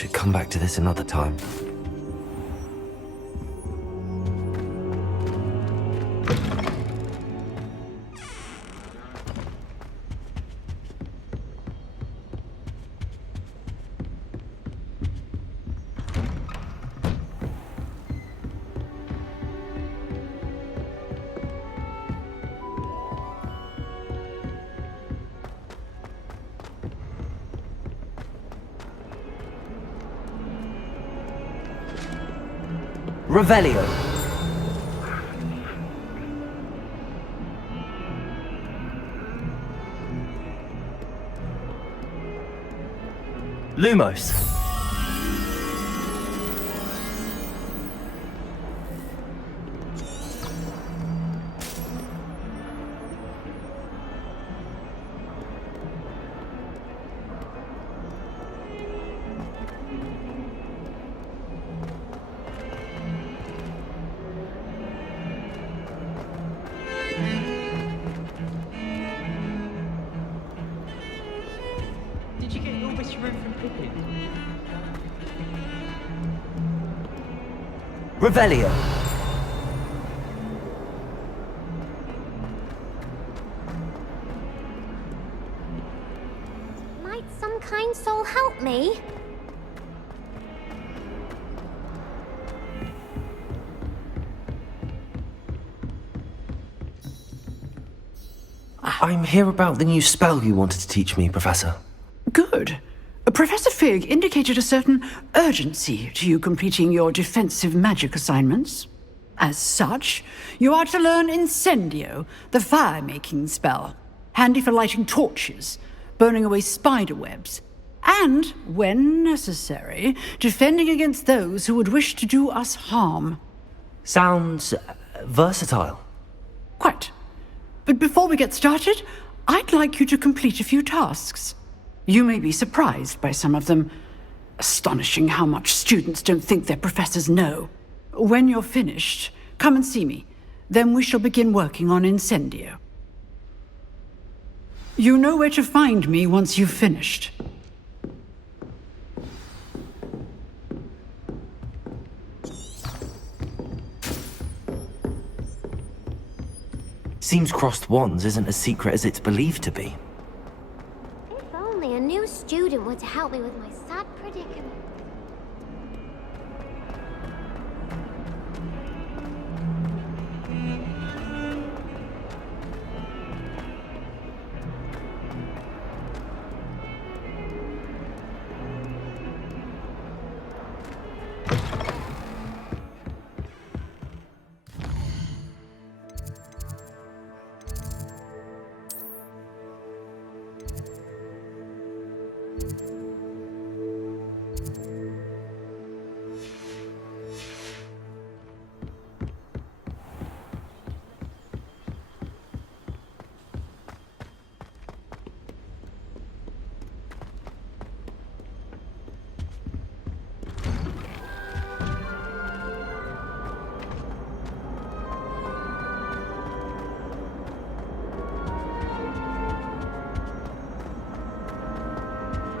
should come back to this another time. Revelio. Lumos. Did you get your wish room from Pippin? Revelio. Might some kind soul help me? I'm here about the new spell you wanted to teach me, Professor. Good. Professor Fig indicated a certain urgency to you completing your defensive magic assignments. As such, you are to learn Incendio, the fire-making spell, handy for lighting torches, burning away spider webs, and, when necessary, defending against those who would wish to do us harm. Sounds versatile. Quite. But before we get started, I'd like you to complete a few tasks. You may be surprised by some of them. Astonishing how much students don't think their professors know. When you're finished, come and see me. Then we shall begin working on Incendio. You know where to find me once you've finished. Seems crossed wands isn't as secret as it's believed to be. If only a new student were to help me with my sad predicament.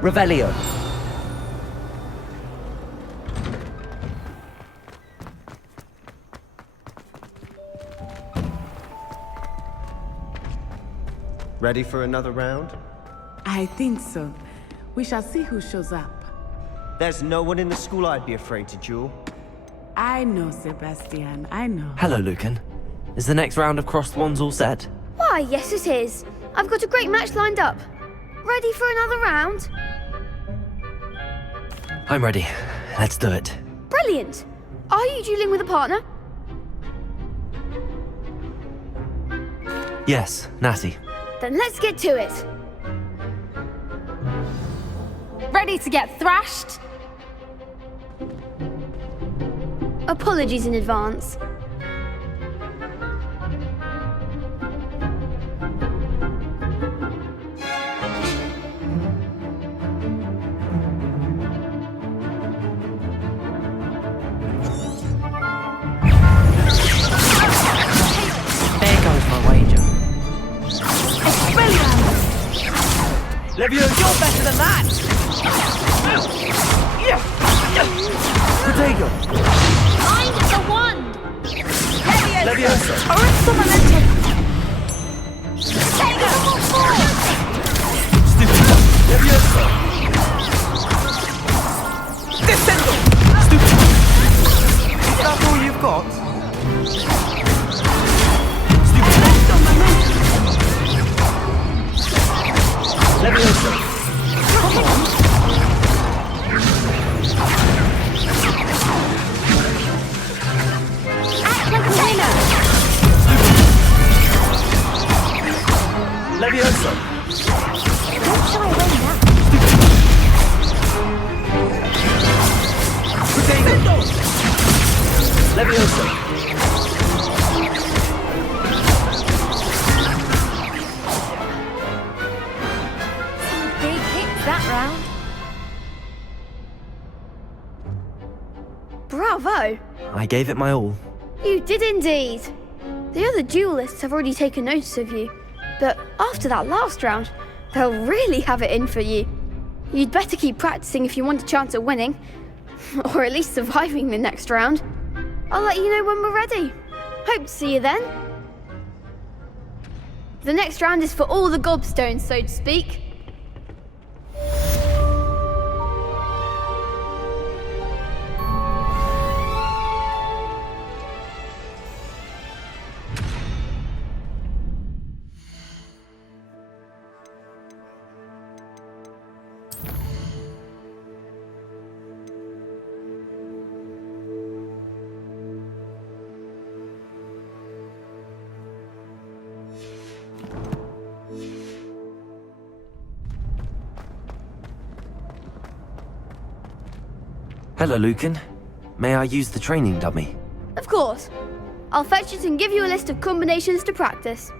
Revelio. Ready for another round? I think so. We shall see who shows up. There's no one in the school I'd be afraid to duel. I know, Sebastian, I know. Hello, Lucan. Is the next round of crossed wands all set? Why, yes it is. I've got a great match lined up. Ready for another round? I'm ready. Let's do it. Brilliant! Are you dueling with a partner? Yes, Natty. Then let's get to it. Ready to get thrashed? Apologies in advance. Levio, You're better than that! yeah. not! Leviosa! Act like a sailor! Leviosa! Don't shy away now. Potato! Leviosa! Big hits that round. Bravo! I gave it my all. You did indeed. The other duelists have already taken notice of you, but after that last round, they'll really have it in for you. You'd better keep practicing if you want a chance at winning, or at least surviving the next round. I'll let you know when we're ready. Hope to see you then. The next round is for all the gobstones, so to speak. Hello, Lucan. May I use the training dummy? Of course. I'll fetch it and give you a list of combinations to practice.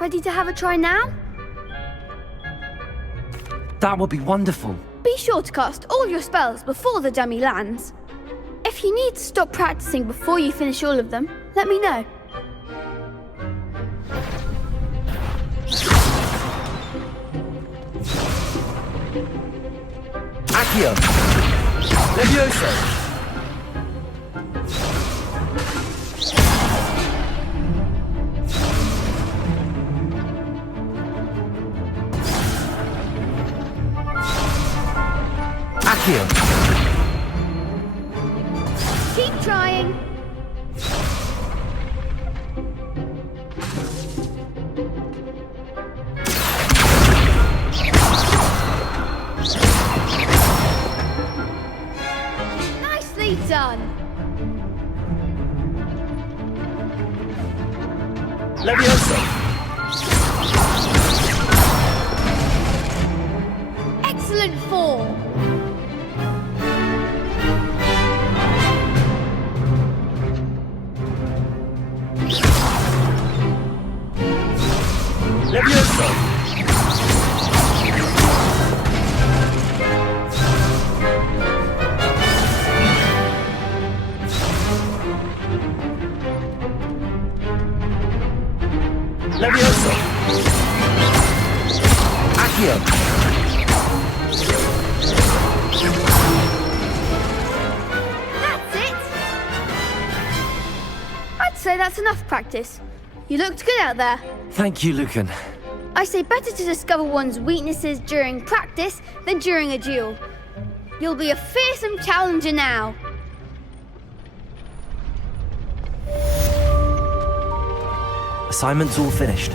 Ready to have a try now? That would be wonderful. Be sure to cast all your spells before the dummy lands. If you need to stop practicing before you finish all of them, let me know. Accio! Leviosa! Accio! Keep trying. Nicely done. Leviosa! Excellent form. Leviosa! Leviosa! Accio! That's it. I'd say that's enough practice. You looked good out there. Thank you, Lucan. I say better to discover one's weaknesses during practice than during a duel. You'll be a fearsome challenger now. Assignment's all finished.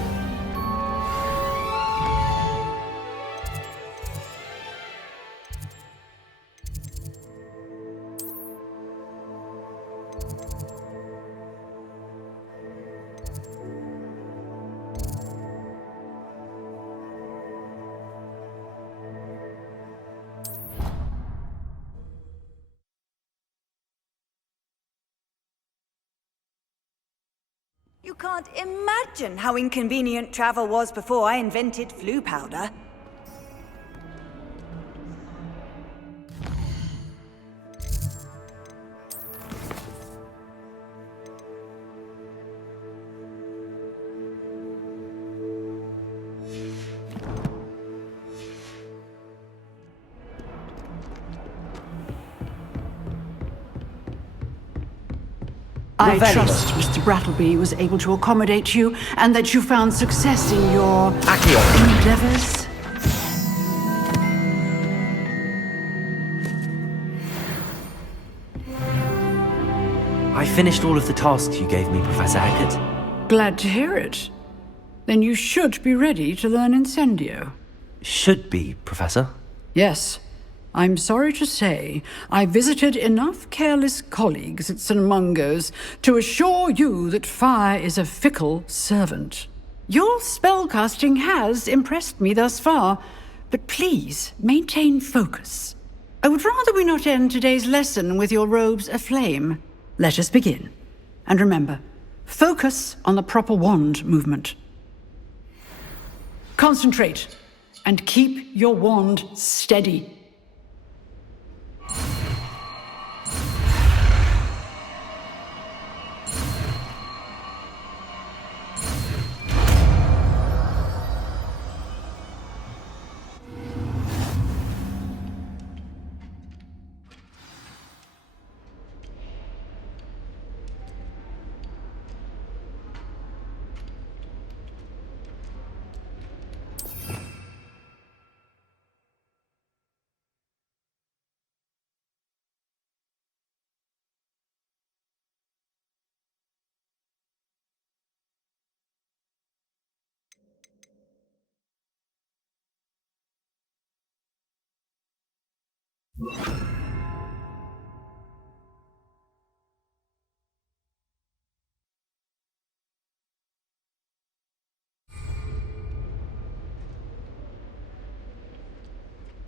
You can't imagine how inconvenient travel was before I invented flu powder. I trust Mr. Brattleby was able to accommodate you and that you found success in your endeavors. I finished all of the tasks you gave me, Professor Hecat. Glad to hear it. Then you should be ready to learn Incendio. Should be, Professor. Yes. I'm sorry to say, I visited enough careless colleagues at St. Mungo's to assure you that fire is a fickle servant. Your spellcasting has impressed me thus far, but please maintain focus. I would rather we not end today's lesson with your robes aflame. Let us begin. And remember, focus on the proper wand movement. Concentrate, and keep your wand steady.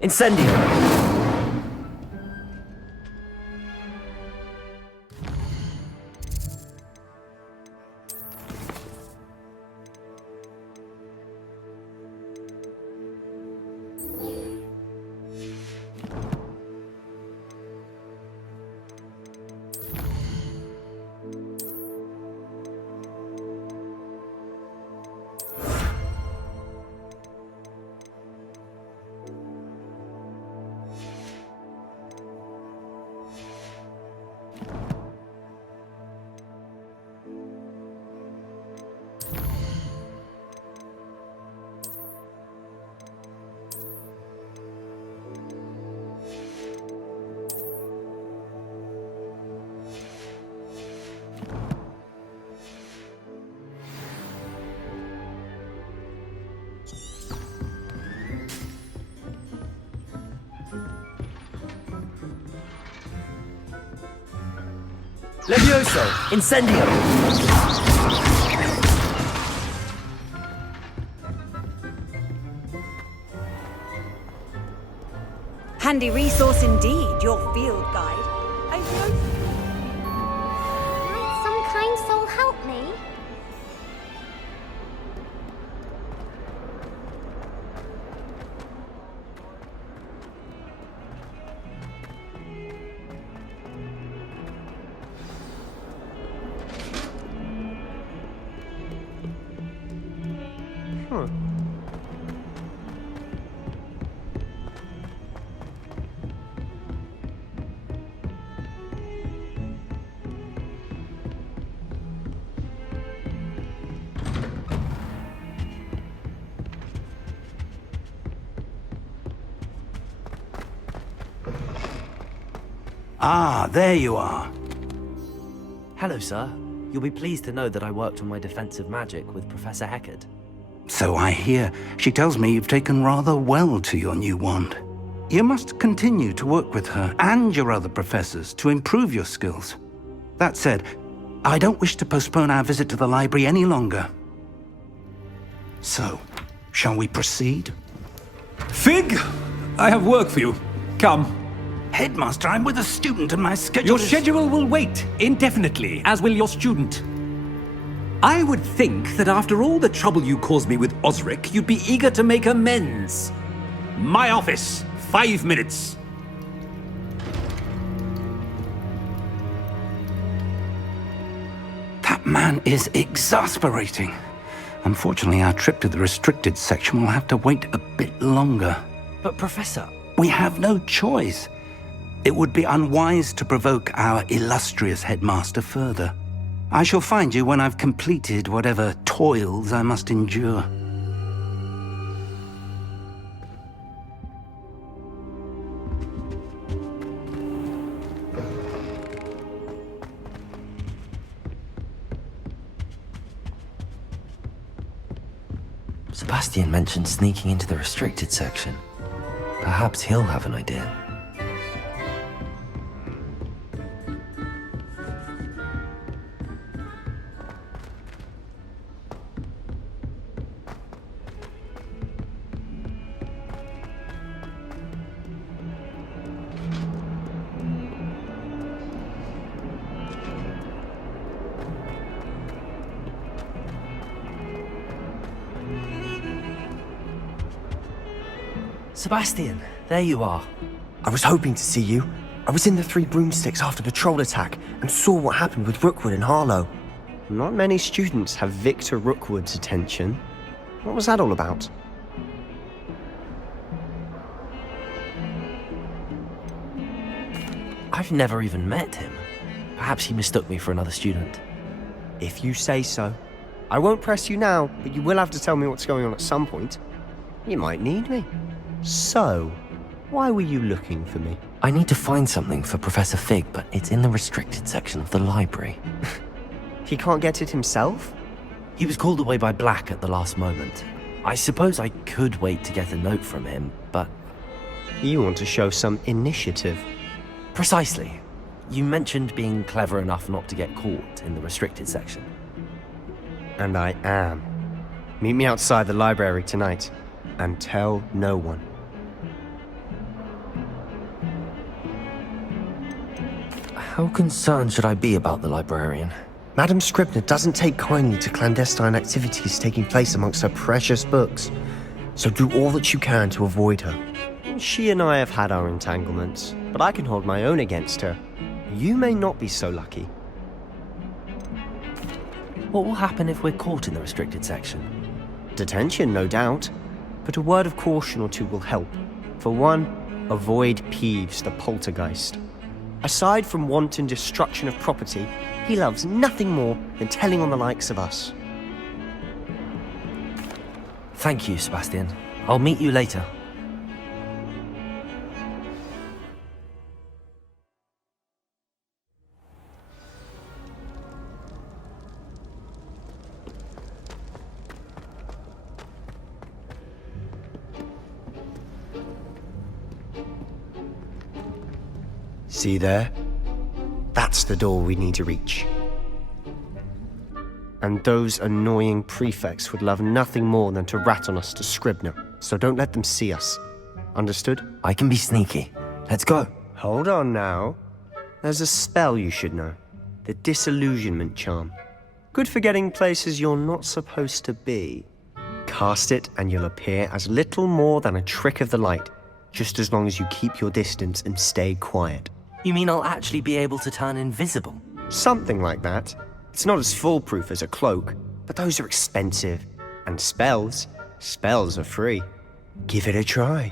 Incendio! Levioso! Incendio! Handy resource indeed, your field guide. Might some kind soul help me? Ah, there you are. Hello, sir. You'll be pleased to know that I worked on my defensive magic with Professor Hecat. So I hear. She tells me you've taken rather well to your new wand. You must continue to work with her and your other professors to improve your skills. That said, I don't wish to postpone our visit to the library any longer. So, shall we proceed? Fig, I have work for you. Come. Headmaster, I'm with a student and my schedule Your is... schedule will wait indefinitely, as will your student. I would think that after all the trouble you caused me with Osric, you'd be eager to make amends. My office, 5 minutes. That man is exasperating. Unfortunately, our trip to the restricted section will have to wait a bit longer. But Professor... We have no choice. It would be unwise to provoke our illustrious headmaster further. I shall find you when I've completed whatever toils I must endure. Sebastian mentioned sneaking into the restricted section. Perhaps he'll have an idea. Sebastian, there you are. I was hoping to see you. I was in the Three Broomsticks after the troll attack and saw what happened with Rookwood and Harlow. Not many students have Victor Rookwood's attention. What was that all about? I've never even met him. Perhaps he mistook me for another student. If you say so. I won't press you now, but you will have to tell me what's going on at some point. You might need me. So, why were you looking for me? I need to find something for Professor Fig, but it's in the restricted section of the library. He can't get it himself? He was called away by Black at the last moment. I suppose I could wait to get a note from him, but... You want to show some initiative. Precisely. You mentioned being clever enough not to get caught in the restricted section. And I am. Meet me outside the library tonight, and tell no one. How concerned should I be about the librarian? Madam Scribner doesn't take kindly to clandestine activities taking place amongst her precious books, so do all that you can to avoid her. She and I have had our entanglements, but I can hold my own against her. You may not be so lucky. What will happen if we're caught in the restricted section? Detention, no doubt, but a word of caution or two will help. For one, avoid Peeves the poltergeist. Aside from wanton destruction of property, he loves nothing more than telling on the likes of us. Thank you, Sebastian. I'll meet you later. See there? That's the door we need to reach. And those annoying prefects would love nothing more than to rat on us to Scribner, so don't let them see us. Understood? I can be sneaky. Let's go. Hold on now. There's a spell you should know. The Disillusionment Charm. Good for getting places you're not supposed to be. Cast it and you'll appear as little more than a trick of the light, just as long as you keep your distance and stay quiet. You mean I'll actually be able to turn invisible? Something like that. It's not as foolproof as a cloak, but those are expensive. And spells are free. Give it a try.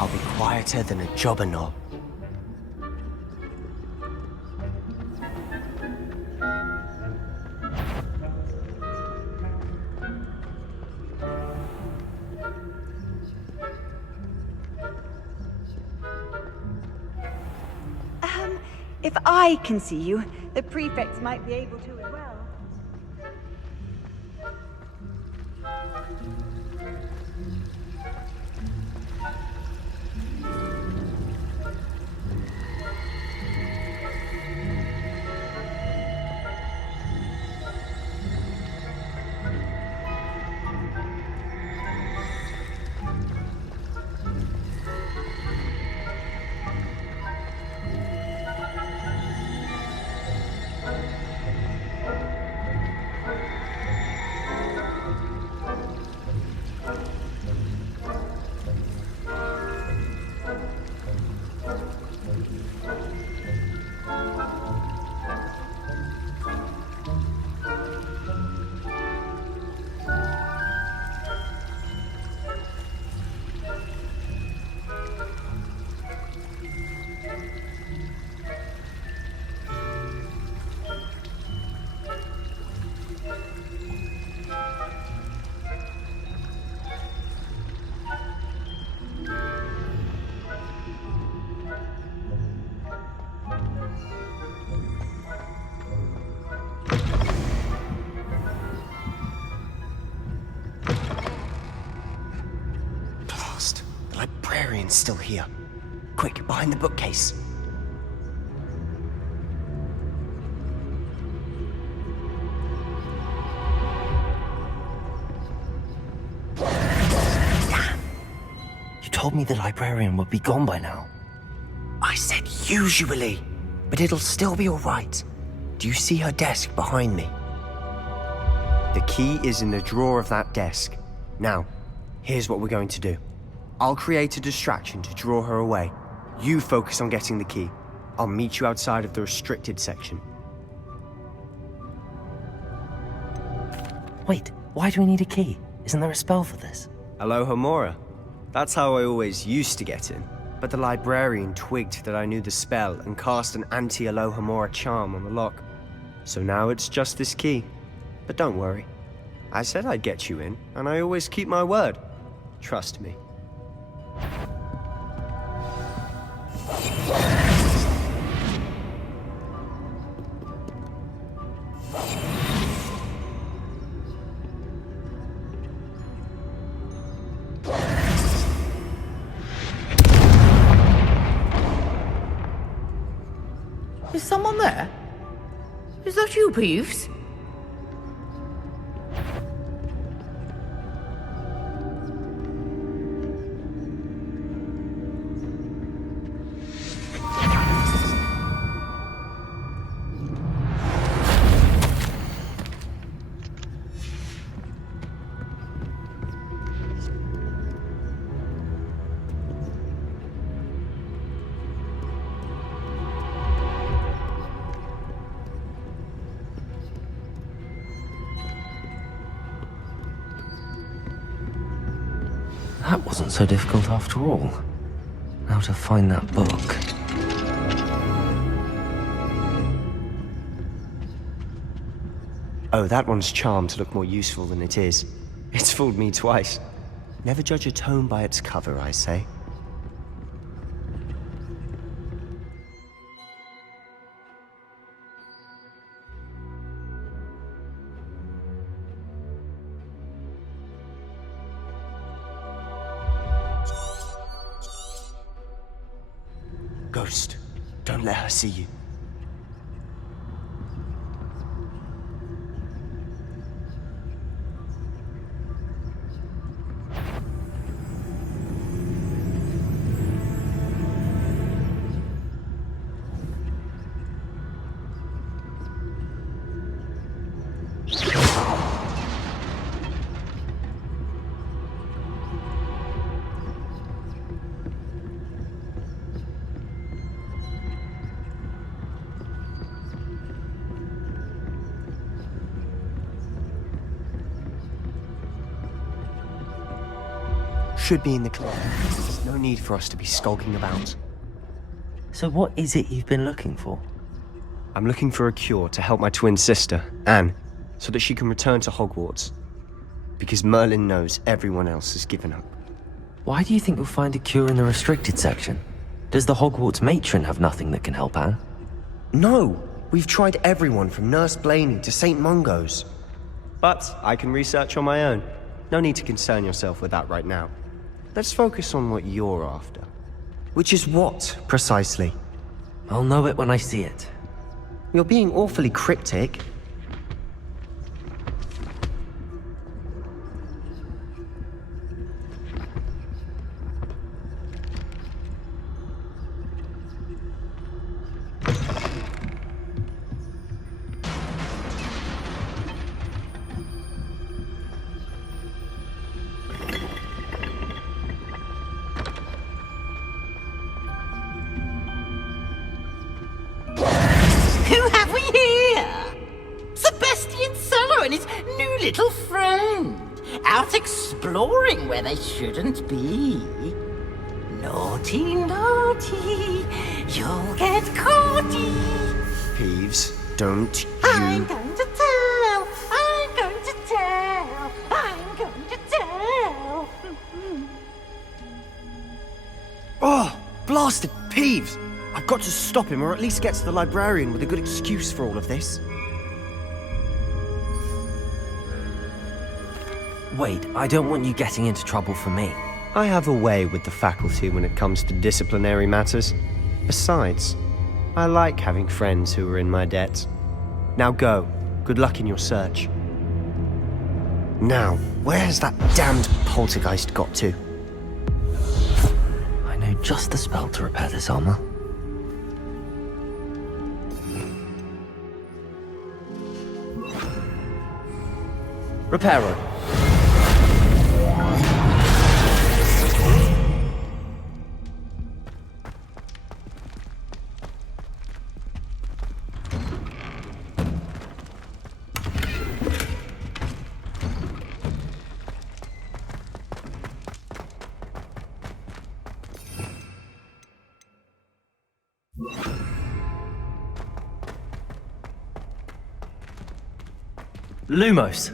I'll be quieter than a jobber knob. If I can see you, the prefects might be able to as well. Librarian's still here. Quick, behind the bookcase. Damn! You told me the librarian would be gone by now. I said usually, but it'll still be all right. Do you see her desk behind me? The key is in the drawer of that desk. Now, here's what we're going to do. I'll create a distraction to draw her away. You focus on getting the key. I'll meet you outside of the restricted section. Wait, why do we need a key? Isn't there a spell for this? Alohomora. That's how I always used to get in. But the librarian twigged that I knew the spell and cast an anti-Alohomora charm on the lock. So now it's just this key. But don't worry. I said I'd get you in, and I always keep my word. Trust me. Is someone there? Is that you, Peeves? That wasn't so difficult after all. Now to find that book. Oh, that one's charmed to look more useful than it is. It's fooled me twice. Never judge a tome by its cover, I say. Ghost, don't let her see you. Should be in the closet. There's no need for us to be skulking about. So what is it you've been looking for? I'm looking for a cure to help my twin sister, Anne, so that she can return to Hogwarts. Because Merlin knows everyone else has given up. Why do you think you'll find a cure in the restricted section? Does the Hogwarts matron have nothing that can help Anne? No, we've tried everyone from Nurse Blaney to St. Mungo's. But I can research on my own. No need to concern yourself with that right now. Let's focus on what you're after. Which is what, precisely? I'll know it when I see it. You're being awfully cryptic. Who have we here? Sebastian Sallow and his new little friend. Out exploring where they shouldn't be. Naughty, naughty, you'll get caughty. Peeves, don't you... I'm going to tell, I'm going to tell, I'm going to tell. Oh, blasted Peeves! I've got to stop him, or at least get to the librarian with a good excuse for all of this. Wait, I don't want you getting into trouble for me. I have a way with the faculty when it comes to disciplinary matters. Besides, I like having friends who are in my debt. Now go. Good luck in your search. Now, where's that damned poltergeist got to? I know just the spell to repair this armor. Reparo. Lumos.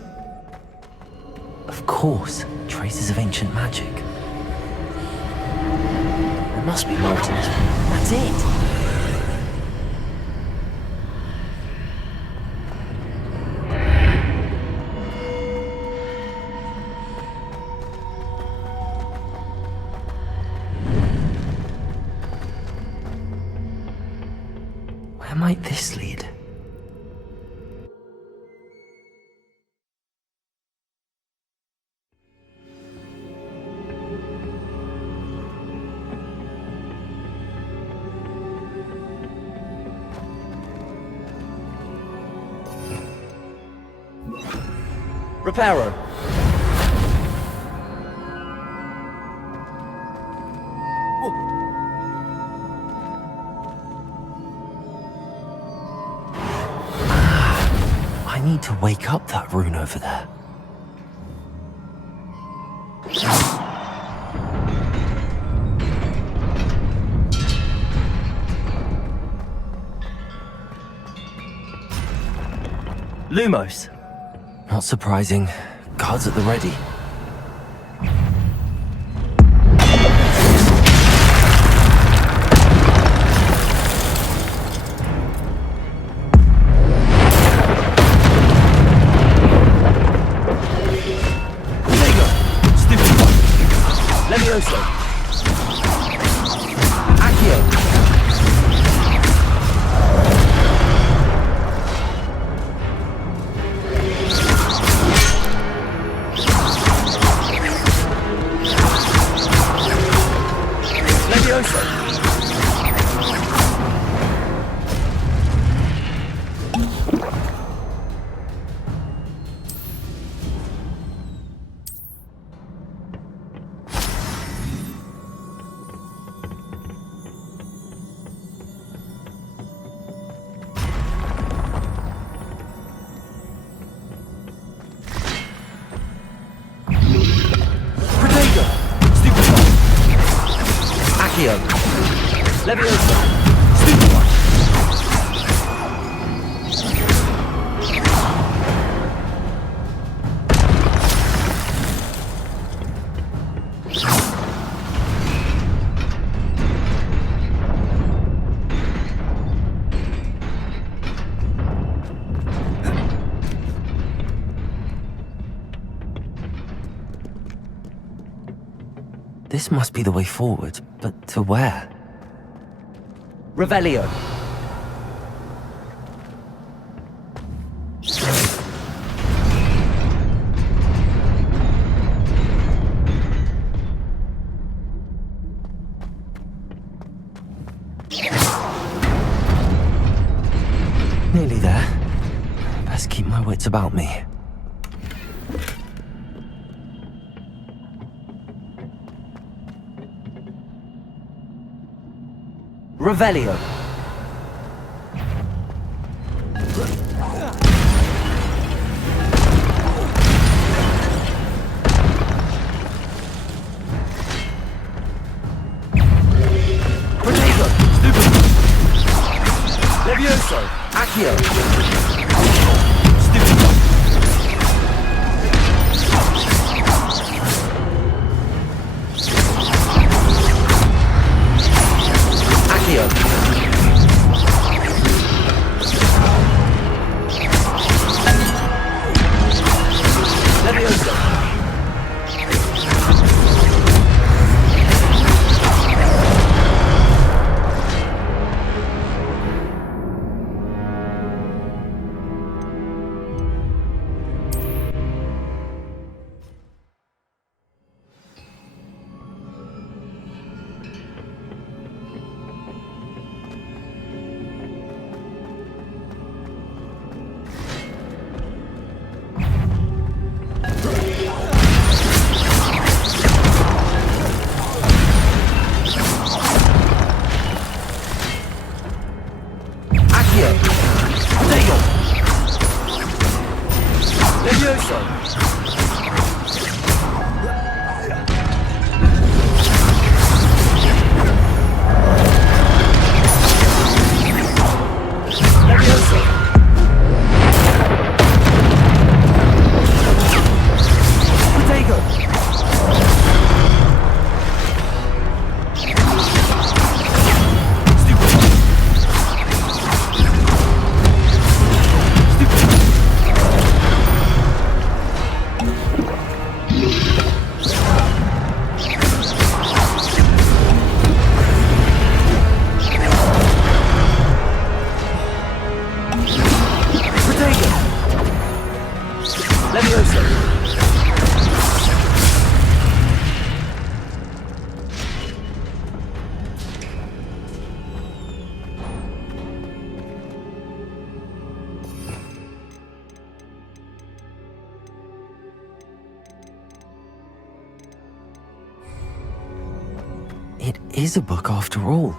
Of course, traces of ancient magic. There must be more to it. That's it. Where might this lead? Reparo. I need to wake up that rune over there. Lumos. Not surprising. Guards at the ready. Vega! Stupid one! Levioso! Accio! This must be the way forward, but to where? Revelio! Nearly there. Best keep my wits about me. Revelio. Protego. Stupid. Levioso. Accio. Stupid. Accio. Levioso. It is a book after all.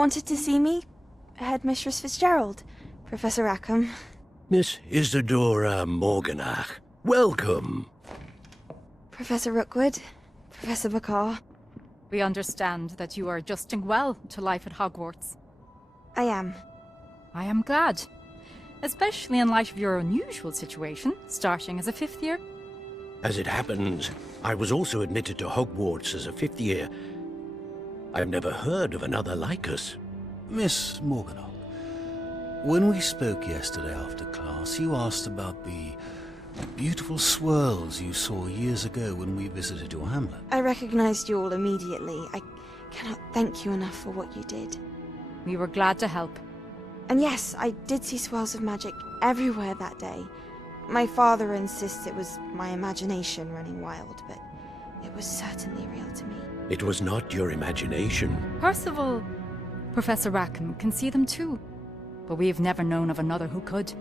wanted to see me? Headmistress Fitzgerald, Professor Rackham. Miss Isadora Morganach, welcome. Professor Rookwood, Professor Bakar. We understand that you are adjusting well to life at Hogwarts. I am. I am glad. Especially in light of your unusual situation, starting as a 5th year. As it happens, I was also admitted to Hogwarts as a 5th year. I've never heard of another like us. Miss Morganach, when we spoke yesterday after class, you asked about the beautiful swirls you saw years ago when we visited your hamlet. I recognized you all immediately. I cannot thank you enough for what you did. We were glad to help. And yes, I did see swirls of magic everywhere that day. My father insists it was my imagination running wild, but it was certainly real to me. It was not your imagination. Percival, Professor Rackham can see them too, but we have never known of another who could.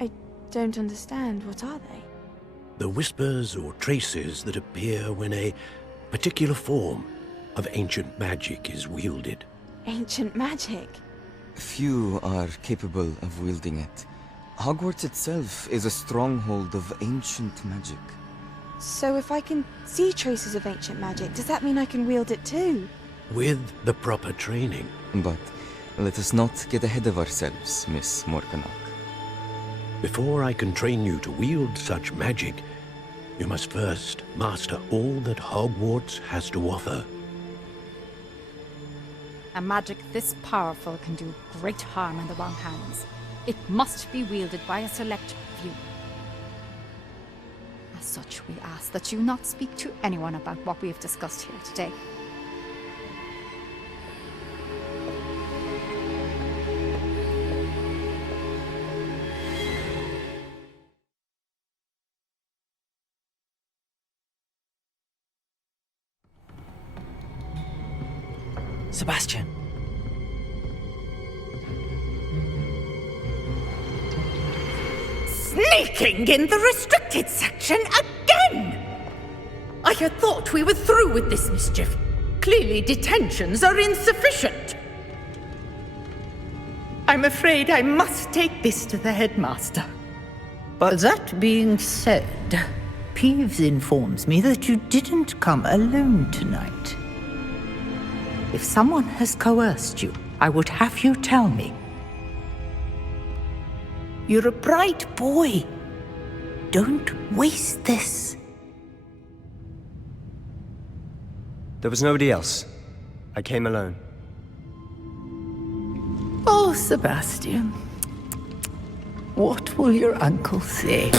I don't understand. What are they? The whispers or traces that appear when a particular form of ancient magic is wielded. Ancient magic? Few are capable of wielding it. Hogwarts itself is a stronghold of ancient magic. So if I can see traces of ancient magic, does that mean I can wield it too? With the proper training. But let us not get ahead of ourselves, Miss Morganach. Before I can train you to wield such magic, you must first master all that Hogwarts has to offer. A magic this powerful can do great harm in the wrong hands. It must be wielded by a select few. As such, we ask that you not speak to anyone about what we have discussed here today. Sebastian. Sneaking in the restricted section again! I had thought we were through with this mischief. Clearly detentions are insufficient. I'm afraid I must take this to the headmaster. But that being said, Peeves informs me that you didn't come alone tonight. If someone has coerced you, I would have you tell me. You're a bright boy. Don't waste this. There was nobody else. I came alone. Oh, Sebastian. What will your uncle say?